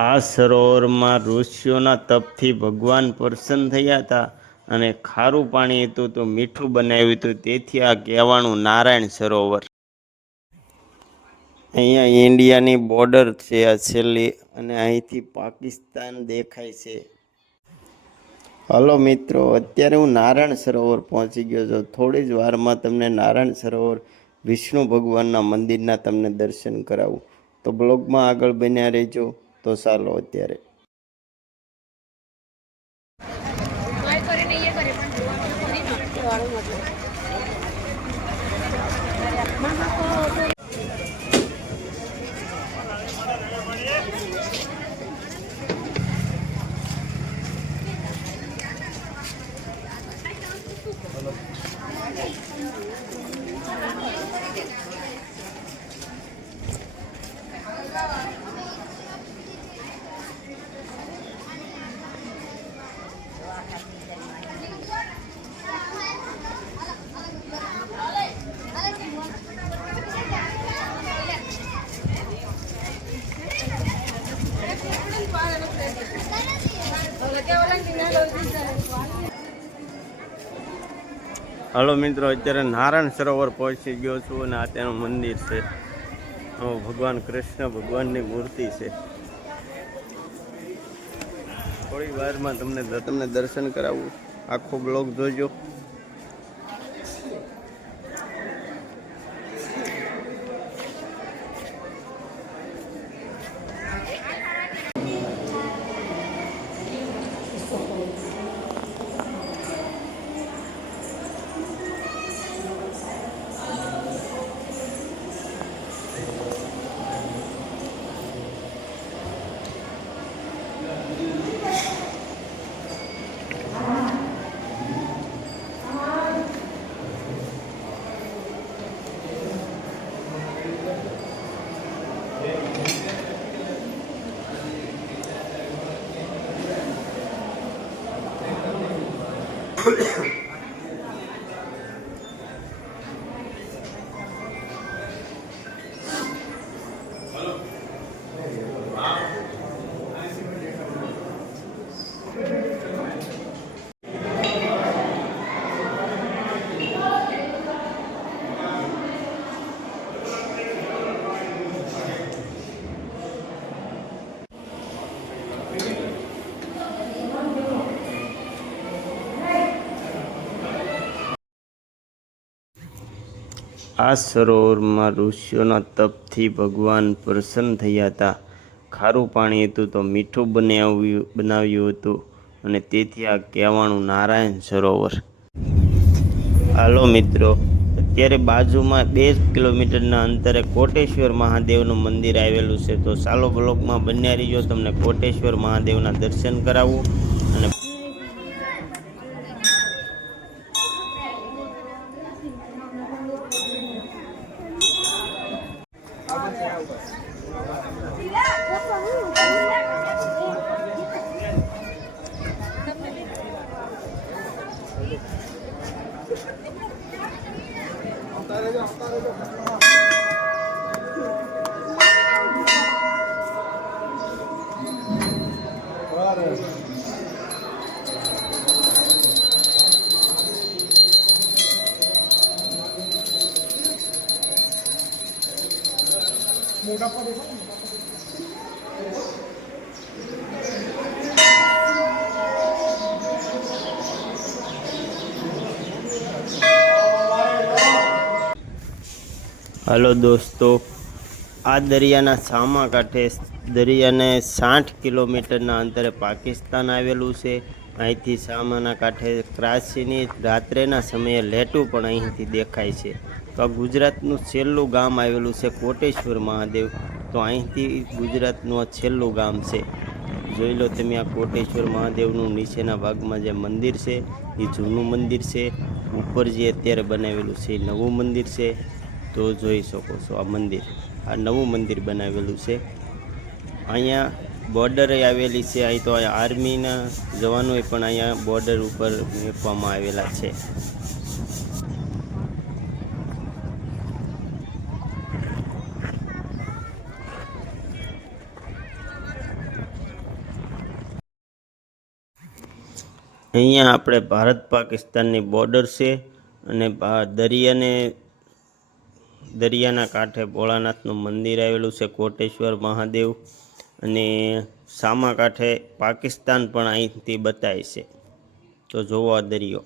આ સરોવરમાં ઋષિઓના તપથી ભગવાન પ્રસન્ન થયા હતા અને ખારું પાણી હતું તો મીઠું બનાવ્યું હતું. તેથી આ કહેવાનું નારાયણ સરોવર. અહીંયા ઇન્ડિયાની બોર્ડર છે આ છેલ્લી અને અહીંથી પાકિસ્તાન દેખાય છે. હલો મિત્રો, અત્યારે હું નારાયણ સરોવર પહોંચી ગયો છું. થોડી જ વારમાં તમને નારાયણ સરોવર, વિષ્ણુ ભગવાનના મંદિરના તમને દર્શન કરાવું. તો બ્લોગમાં આગળ બન્યા રહેજો. તો ચાલો અત્યારે. હલો મિત્રો, અત્યારે નારાયણ સરોવર પહોંચી ગયો છું અને આ તેનું મંદિર છે. ભગવાન કૃષ્ણ, ભગવાનની મૂર્તિ છે. થોડી વારમાં તમને તમને દર્શન કરાવું. આખો બ્લોગ જોજો. આ સરોવરમાં ઋષિઓના તપથી ભગવાન પ્રસન્ન થયા હતા. ખારું પાણી હતું તો મીઠું બનાવ્યું બનાવ્યું હતું અને તેથી આ કહેવાનું નારાયણ સરોવર. હાલો મિત્રો, અત્યારે બાજુમાં બે કિલોમીટરના અંતરે કોટેશ્વર મહાદેવનું મંદિર આવેલું છે. તો સાલો બ્લોકમાં બન્યા રહીજો, તમને કોટેશ્વર મહાદેવના દર્શન કરાવું. 하는 거예요. હલો દોસ્તો, આ દરિયાના સામા કાંઠે દરિયાને સાઠ કિલોમીટરના અંતરે પાકિસ્તાન આવેલું છે. અહીંથી સામાના કાંઠે ક્રાસીની રાત્રેના સમયે લેટું પણ અહીંથી દેખાય છે. તો આ ગુજરાતનું છેલ્લું ગામ આવેલું છે કોટેશ્વર મહાદેવ. તો અહીંથી ગુજરાતનું આ છેલ્લું ગામ છે. જોઈ લો તમે આ કોટેશ્વર મહાદેવનું નીચેના ભાગમાં જે મંદિર છે, એ જૂનું મંદિર છે. ઉપર જે અત્યારે બનાવેલું છે, એ નવું મંદિર છે. તો જોઈ શકો છો આ મંદિર, આ નવું મંદિર બનાવેલું છે. અહીંયા બોર્ડર આવેલી છે, અહીં તો આર્મીના જવાનોએ પણ અહીંયા બોર્ડર ઉપર મૂકવામાં આવેલા છે. અહીંયા આપણે ભારત પાકિસ્તાનની બોર્ડર છે અને દરિયાને, દરિયાના કાંઠે ભોળાનાથનું મંદિર આવેલું છે, કોટેશ્વર મહાદેવ. અને સામા કાંઠે પાકિસ્તાન પણ અહીંથી બતાય છે. તો જોવો આ દરિયો.